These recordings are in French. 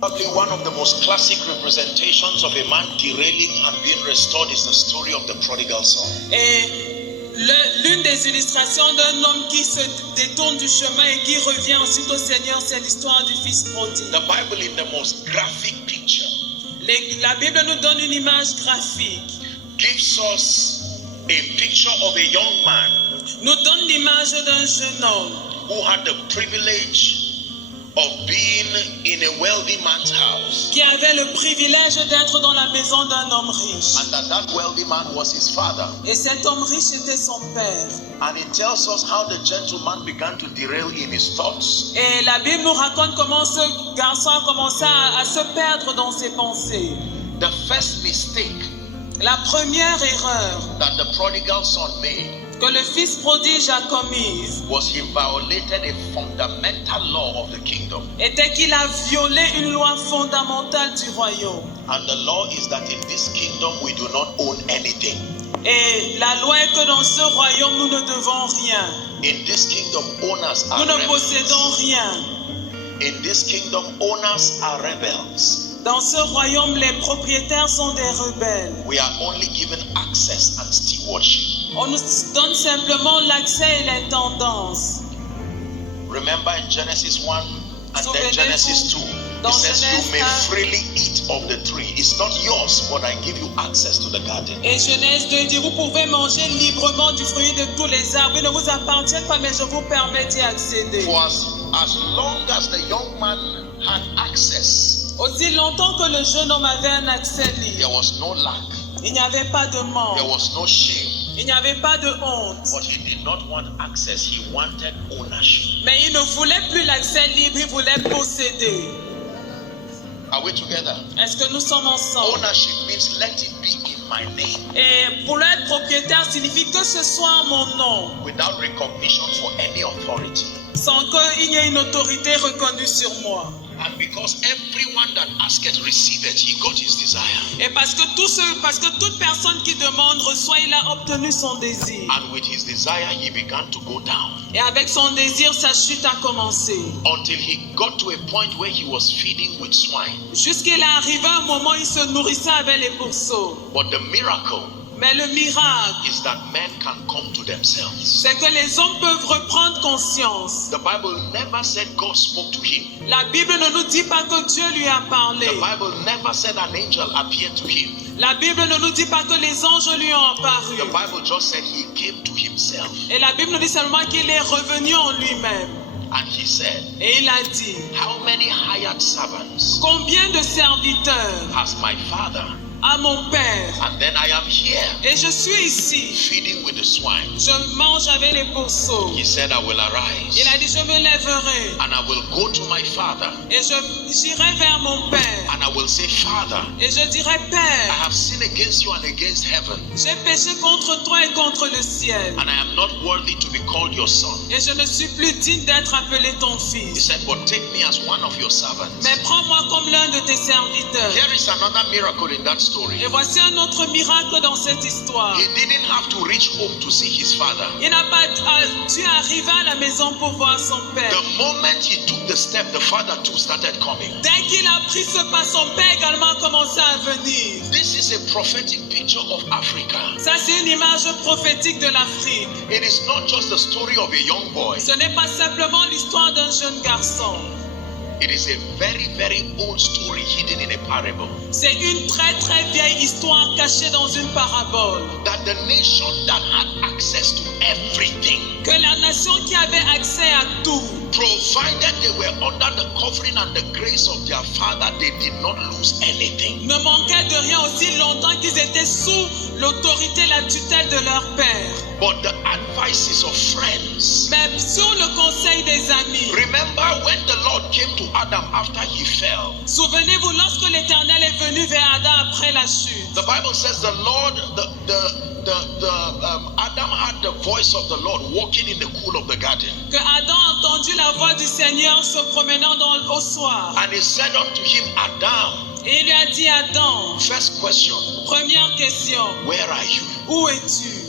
Probably one of the most classic representations of a man derailing and being restored is the story of the prodigal son. Et l'une des illustrations d'un homme qui se détourne du chemin et qui revient ensuite au Seigneur, c'est l'histoire du fils prodigue. The Bible in the most graphic picture La Bible nous donne une image graphique, gives us a picture of a young man nous donne l'image d'un jeune homme who had the privilege of being in a wealthy man's house, qui avait le privilège d'être dans la maison d'un homme riche. and that wealthy man was his father. Et cet homme riche était son père. And it tells us how the gentleman began to derail in his thoughts. Et la Bible nous raconte comment ce garçon a commencé à se perdre dans ses pensées. The first mistake La première erreur that the prodigal son made que le fils prodige a commise was he violated a fundamental law of the kingdom. était qu'il a violé une loi fondamentale du royaume. And the law is that in this kingdom we do not own anything. Et la loi est que dans ce royaume, nous ne devons rien. In this kingdom, owners are Nous ne rebels. possédons rien. In this kingdom, owners are rebels. Dans ce royaume, les propriétaires sont des rebelles. We are only given access and stewardship. On nous donne simplement l'accès et l'intendance. Remember in Genesis 1 and then Genesis 2, it Dans says you Genèse may 1. freely eat of the tree. It's not yours, but I give you access to the garden. Et Genèse 2 dit, vous pouvez manger librement du fruit de tous les arbres. Ils ne vous appartiennent pas, mais je vous permets d'y accéder. For as long as the young man had access, Aussi longtemps que le jeune homme avait un accès libre, there was no lack, il n'y avait pas de there manque, was no shame. il n'y avait pas de honte. But he did not want access, he wanted ownership. Mais il ne voulait plus l'accès libre, il voulait posséder. Are we together? Est-ce que nous sommes ensemble? Ownership means let it be in my name Et pour être propriétaire signifie que ce soit mon nom, without recognition for any authority. sans qu'il y ait une autorité reconnue sur moi. And because everyone that asketh receiveth, he got his desire. Et parce que toute personne qui demande reçoit, il a obtenu son désir. And with his desire, he began to go down Et avec son désir, sa chute a commencé. until he got to a point where he was feeding with swine. Jusqu'il est arrivé un moment où il se nourrissait avec les pourceaux. But the miracle Mais le miracle, is that men can come to themselves. c'est que les hommes peuvent reprendre conscience. The Bible never said God spoke to him. La Bible ne nous dit pas que Dieu lui a parlé. The Bible never said an angel appeared to him. La Bible ne nous dit pas que les anges lui ont apparu. The Bible just said he came to himself. Et la Bible nous dit seulement qu'il est revenu en lui-même. And he said, Et il a dit, how many hired servants combien de serviteurs has my father? à mon Père? And then I am here Et je suis ici. feeding with the swine. Je mange avec les pourceaux. He said, I will arise Il a dit, je me lèverai. and I will go to my father Et j'irai vers mon Père. and I will say, Father, Et je dirai, I Père, have sinned against you and against heaven, j'ai péché contre toi et contre le ciel. and I am not worthy to be called your son. Et je ne suis plus digne d'être appelé ton He fils. said, but take me as one of your servants. Mais prends-moi comme l'un de tes serviteurs. Here is another miracle in that story. Et voici un autre miracle dans cette histoire. He didn't have to reach home to see his father. Il n'a pas dû arriver à la maison pour voir son père. The moment he took the step, the father too started coming. Dès qu'il a pris ce pas, son père également a commencé à venir. This is a prophetic picture of Africa. Ça, c'est une image prophétique de l'Afrique. It is not just the story of a young boy. Ce n'est pas simplement l'histoire d'un jeune garçon. It is a very, very old story hidden in a parable. C'est une très très vieille histoire cachée dans une parabole. That the nation that had access to everything, Que la nation qui avait accès à tout, provided they were under the covering and the grace of their father, they did not lose anything. ne manquait de rien aussi longtemps qu'ils étaient sous l'autorité, la tutelle de leur père. But the advices of friends. Mais sur le conseil des amis, Remember when the Lord came to Adam after he fell? souvenez-vous lorsque l'Éternel est venu vers Adam après la chute. The Bible says the Lord, Adam had the voice of the Lord walking in the cool of the garden. Que Adam a entendu la voix du Seigneur se promenant au soir. And he said unto him, Adam, Et il lui a dit, Adam, first question, première question, where are you? où es-tu?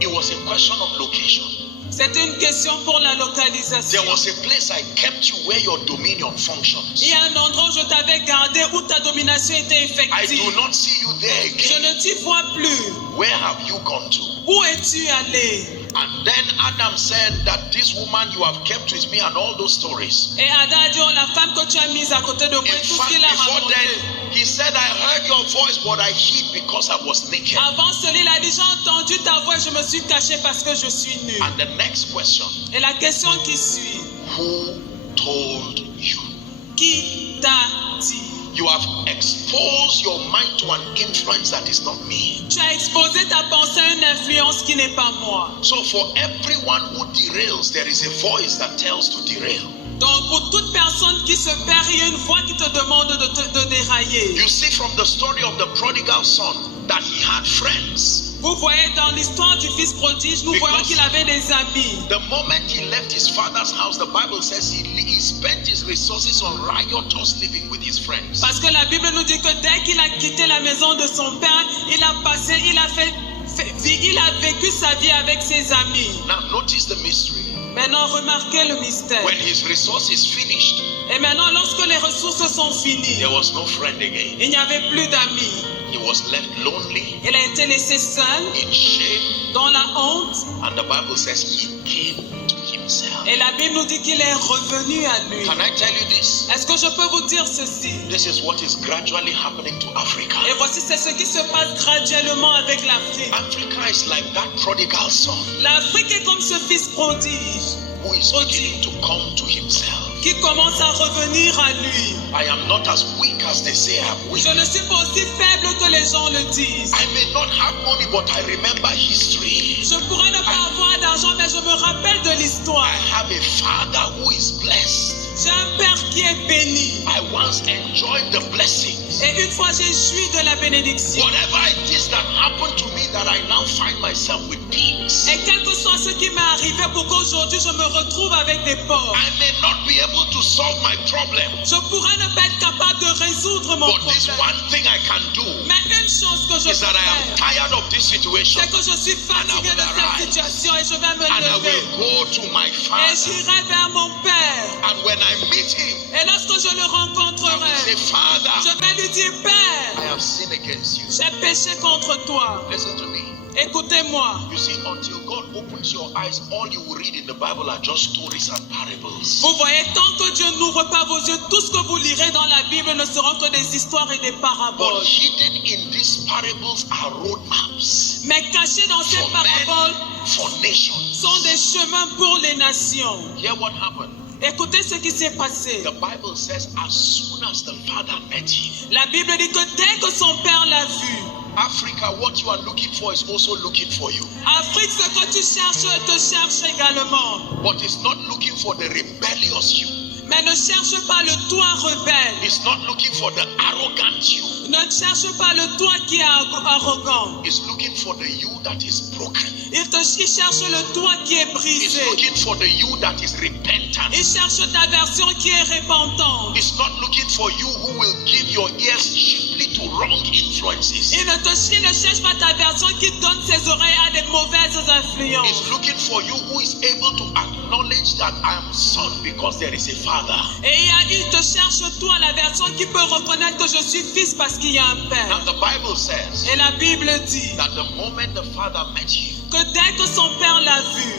It was a question of location. C'était une question pour la localisation. There was a place I kept you where your dominion functions. Il y a un endroit où je t'avais gardé, où ta domination était I effective. do not see you there Je again. ne t'y vois plus. Where have you gone to? Où es-tu allé? And then Adam said that this woman you have kept with me and all those stories. Et Adam a dit, oh, la femme que tu as mise à côté de moi, In et tout ce fact, qu'il a before raconté. then, he said, I heard your voice, but I hid because I was naked. Avant cela, il a dit, j'ai entendu ta voix, je me suis caché parce que je suis nu. And the next question, Et la question qui suit, who told you? qui t'a dit? You have exposed your mind to an influence that is not me. Tu as exposé ta pensée à une influence qui n'est pas moi. So for everyone who derails, there is a voice that tells to derail. Donc pour toute personne qui se perd, il y a une voix qui te demande de dérailler. You see from the story of the prodigal son that he had friends. Vous voyez dans l'histoire du fils prodige, nous voyons qu'il avait des amis. The moment he left his father's house, the Bible says he spent his resources on riotous living with his friends. Parce que la Bible nous dit que dès qu'il a quitté la maison de son père, il a vécu sa vie avec ses amis. Now notice the mystery. Maintenant, remarquez le mystère. When his resources finished, Et maintenant, lorsque les ressources sont finies, there was no friend again. il n'y avait plus d'amis. He was left lonely, Il a été laissé seul, in shame, dans la honte. and the Bible says he came to himself. Et la Bible nous dit qu'il est revenu à lui. Can I tell you this? Est-ce que je peux vous dire ceci? This is what is gradually happening to Africa. Et voici, c'est ce qui se passe graduellement avec l'Afrique. Africa is like that prodigal son L'Afrique est comme ce fils prodige who is beginning to come to himself. qui commence à revenir à lui. I am not as weak as they say I'm weak. Je ne suis pas aussi faible que les gens le disent. I may not have money, but I remember history. Je pourrais ne pas avoir d'argent, mais je me rappelle de l'histoire. I have a father who is blessed. J'ai un père qui est béni. I once enjoyed the blessings. Et une fois, j'ai joui de la bénédiction. Whatever it is that happened to me that I now find myself with peace. Et quel que soit ce qui m'est arrivé pour qu'aujourd'hui je me retrouve avec des pauvres. I may not be able to solve my problem, Je pourrais ne pas être capable de résoudre mon but this problème. one thing I can do Mais une chose que je is peux that I am faire, tired of this situation c'est que je suis fatigué de cette situation et je vais me and I lever. will go to my Et father. j'irai vers mon père. And when I meet him, Et lorsque je le I will say, rencontrerai, Father, je vais lui dire, I Père, have sinned against you. j'ai péché contre toi. Listen to me. Écoutez-moi. You see, until God opens your eyes, all you will read in the Bible are just stories and parables. Vous voyez, tant que Dieu n'ouvre pas vos yeux, tout ce que vous lirez dans la Bible ne seront que des histoires et des But paraboles. hidden in these parables are roadmaps Mais cachés dans ces for paraboles men, for nations. sont des chemins pour les nations. Hear what happened. Écoutez ce qui s'est passé. The Bible says, as soon as the father met him, La Bible dit que dès que son père l'a vu, Africa, what you are looking for is also looking for you. Afrique, ce que tu cherches te cherche également. But it's not looking for the rebellious you. Mais ne cherche pas le toi rebelle. It's not looking for the arrogant you. Ne cherche pas le toi qui est arrogant. It's looking for the you that is broken. Il cherche le toi qui est It's brisé. looking for the you that is repentant. Il cherche ta version qui est repentante. It's not looking for you who will give your ears cheaply to wrong influences. Il ne cherche pas ta version qui donne ses oreilles à des mauvaises influences. It's looking for you who is able to acknowledge that I am son because there is a father. Et il te cherche toi la version qui peut reconnaître que je suis fils parce qu'il y a un Now père. the Bible says Et la Bible dit that the moment the father met him, que dès que son père l'a vu,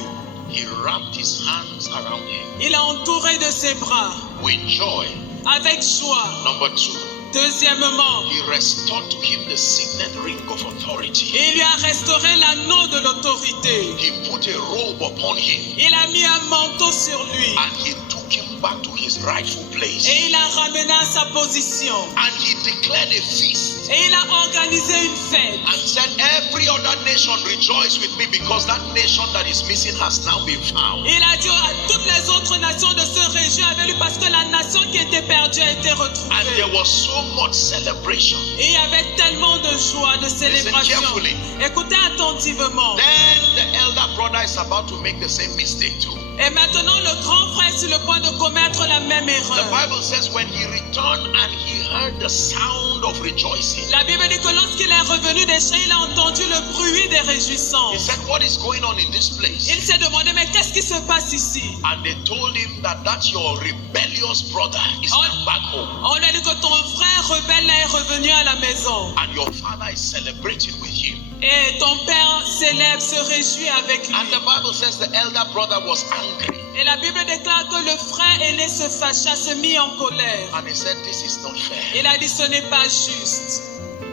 he wrapped his hands around him il a entouré de ses bras with joy. avec joie. Number two, Deuxièmement, he restored to him the signet ring of authority. il lui a restauré l'anneau de l'autorité. He put a robe upon him Il a mis un manteau sur lui and he took him back to his rightful place. et il l'a ramené à sa position. And he declared a feast Et il a organisé une fête. and said, every other nation rejoice with me because that nation that is missing has now been found. Il a dit à toutes les autres nations de se réjouir avec lui parce que la nation qui était perdue a été And retrouvée. there was so much celebration. Et il y avait tellement de joie, de célébration. carefully. Écoutez attentivement. Then the elder brother is about to make the same mistake too. Et maintenant, le grand frère est sur le point de commettre la même The erreur. Bible says when he returned and he heard the sound of rejoicing, La Bible dit que lorsqu'il est revenu des champs, il a entendu le bruit des he réjouissances. said, what is going on in this place? Il s'est demandé, mais qu'est-ce qui se passe ici? And they told him that your rebellious brother is now back home. On lui a dit que ton frère rebelle est revenu à la maison. And your father is celebrating with him. Et ton père célèbre, se réjouit avec lui. And the Bible says the elder brother was angry. Et la Bible déclare que le frère aîné se fâcha, se mit en colère. And he said, this is not fair. Il a dit, ce n'est pas juste.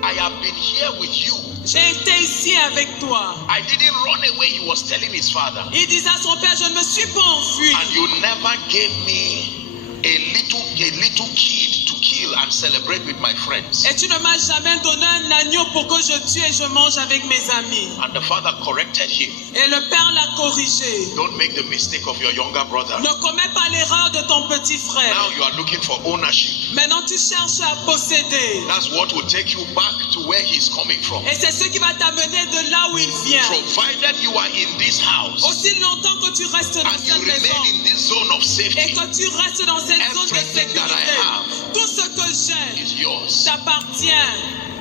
I have been here with you. J'ai été ici avec toi. I didn't run away, he was telling his father. Il disait à son père, je ne me suis pas enfui. And you never gave me a little kid to kill and celebrate with my friends. Et tu ne m'as jamais donné un agneau pour que je tue et je mange avec mes amis. And the father corrected him. Et le père l'a corrigé. Don't make the mistake of your younger brother. Ne commets pas l'erreur de ton petit frère. Now you are looking for ownership. Maintenant tu cherches à posséder. That's what will take you back to where he's coming from. Et c'est ce qui va t'amener de là où il vient. Provided you are in this house Aussi longtemps que tu restes dans and you cette maison remain in this zone of et safety, que tu restes dans cette zone de everything that I sécurité, have tout ce que j'ai is yours. t'appartient.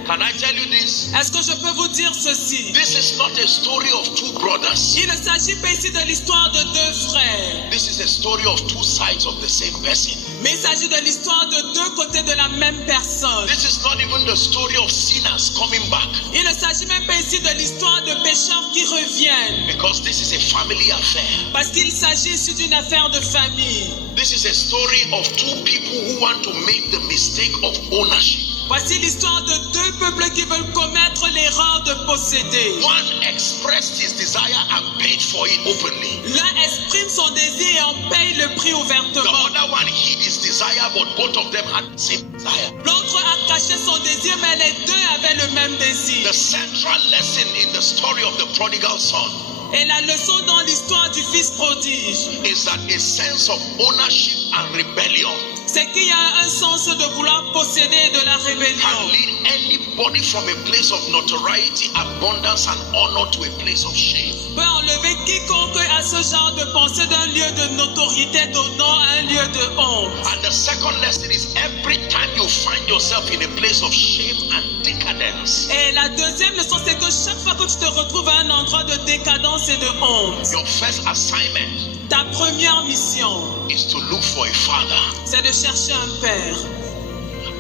Can I tell you this? Est-ce que je peux vous dire ceci? This is not a story of two brothers. Il ne s'agit pas ici de l'histoire de deux frères, This is a story of two sides of the same person. mais il s'agit de l'histoire de deux côtés de la même personne. This is not even the story of sinners coming back, Il ne s'agit même pas ici de l'histoire de pécheurs qui reviennent, because this is a family affair. parce qu'il s'agit ici d'une affaire de famille. This is a story of two people who want to make the mistake of ownership. Voici l'histoire de deux peuples qui veulent commettre l'erreur de posséder. One expressed his desire and paid for it openly. L'un exprime son désir et en paye le prix The ouvertement. other one hid his desire, but both of them had the same desire. L'autre a caché son désir, mais les deux avaient le même désir. The central lesson in the story of the prodigal son Et la leçon dans l'histoire du fils prodige, is that a sense of ownership and rebellion c'est qu'il y a un sens de vouloir posséder de la can rébellion. lead anybody from a place of notoriety, abundance, and honor to a place of shame. Peut enlever quiconque à ce genre de pensée d'un lieu de notoriété, d'honneur à un lieu de honte. And the second lesson is every time you find yourself in a place of shame and decadence, Et la deuxième leçon, c'est que chaque fois que tu te retrouves à un endroit de décadence et de honte, your first assignment ta première mission, is to look for a father c'est de chercher un père.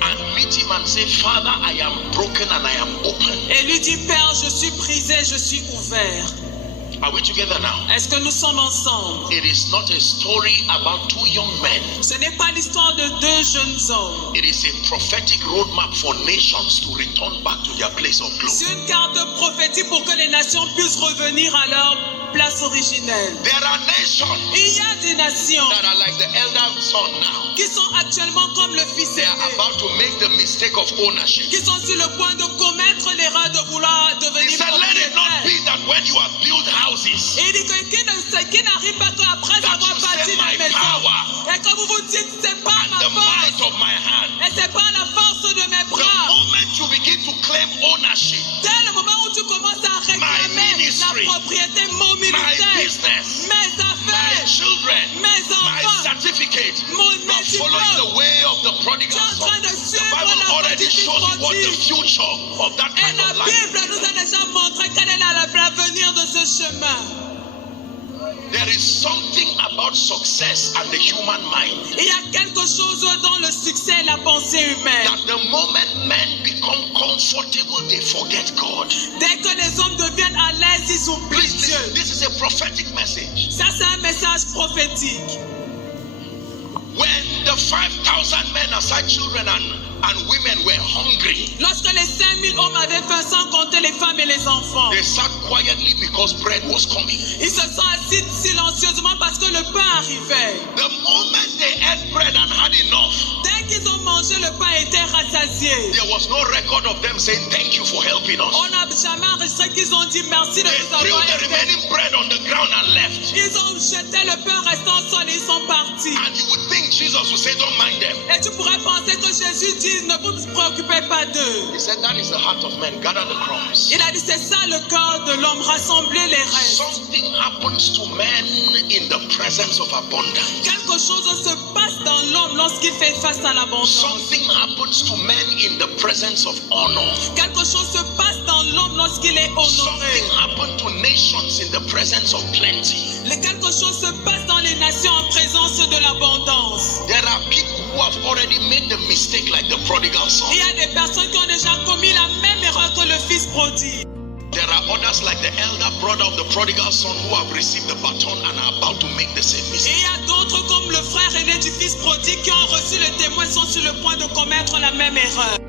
and meet him and say, Father, I am broken and I am open. Et lui dit, Père, je suis brisé, je suis ouvert. Are we together now? Est-ce que nous sommes ensemble? It is not a story about two young men. Ce n'est pas l'histoire de deux jeunes hommes. It is a prophetic roadmap for nations to return back to their place of glory. C'est une carte prophétique pour que les nations puissent revenir à leur place originelle. There are nations Il y a des nations that are like the elder son now. qui sont actuellement comme le fils They are aîné, about to make the mistake of ownership. qui sont sur le point de commettre l'erreur de vouloir He devenir said, let it not propriétaire. be that when you have built houses, Et il dit que qui n'arrive pas qu'après that avoir you bâti say la my maison, power et que vous vous dites, c'est pas and ma the might force, of my hand. et c'est pas la force de mes The bras. moment you begin to claim ownership, Dès le moment où tu commences à réclamer ministry, la propriété, mon my ministère, business, mes my affaires, children, mes my enfants, certificate, mon you are following diplôme, the way of the tu prodigal es en son. train de The suivre Bible la already politique shows you what the prodige. future of that Et kind la of life. Bible nous a déjà montré quel est l'avenir de ce chemin. There is something about success and the human mind Il y a quelque chose dans le succès et la pensée humaine. that the moment men become comfortable, they forget God. Dès que les hommes deviennent à l'aise, ils oublient Please Dieu. listen, this is a prophetic message. Ça, c'est un message prophétique. When the 5,000 men aside children and women were hungry, Lorsque les 5000 hommes avaient faim, sans compter les femmes et les enfants, they sat quietly because bread was coming. ils se sont assis silencieusement parce que le pain arrivait. The moment they ate bread and had enough, Dès qu'ils ont mangé, le pain était rassasié. there was no record of them saying thank you for helping us. On n'a jamais enregistré qu'ils ont dit merci de They nous threw avoir the aidés. remaining bread on the ground and left. Ils ont jeté le pain restant au sol et ils sont partis. And you would think Jesus would say, don't mind them. Et tu pourrais penser que Jésus dit, ne vous préoccupez pas d'eux. He said, that is the heart of man. Gather the crumbs. Il a dit, c'est ça le cœur de l'homme, rassembler les restes. Something happens to men in the presence of abundance. Quelque chose se passe dans l'homme lorsqu'il fait face à l'abondance. Something happens to men in the presence of honor. Quelque chose se passe dans l'homme lorsqu'il est honoré. Something happens to nations in the presence of plenty. Quelque chose se passe dans les nations en présence de l'abondance. There are people who have already made the mistake like the prodigal son. Il y a des personnes qui ont déjà commis la même erreur que le fils prodigue. There are others like the elder brother of the prodigal son who have received the baton and are about to make the same Et mistake. il y a d'autres comme le frère aîné du fils prodigue qui ont reçu le témoin et sont sur le point de commettre la même erreur.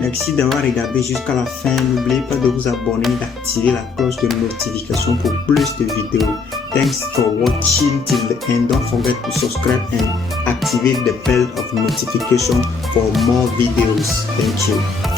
Merci d'avoir regardé jusqu'à la fin. N'oubliez pas de vous abonner et d'activer la cloche de notification pour plus de vidéos. Thanks for watching till the end. Don't forget to subscribe and activate the bell of notification for more videos. Thank you.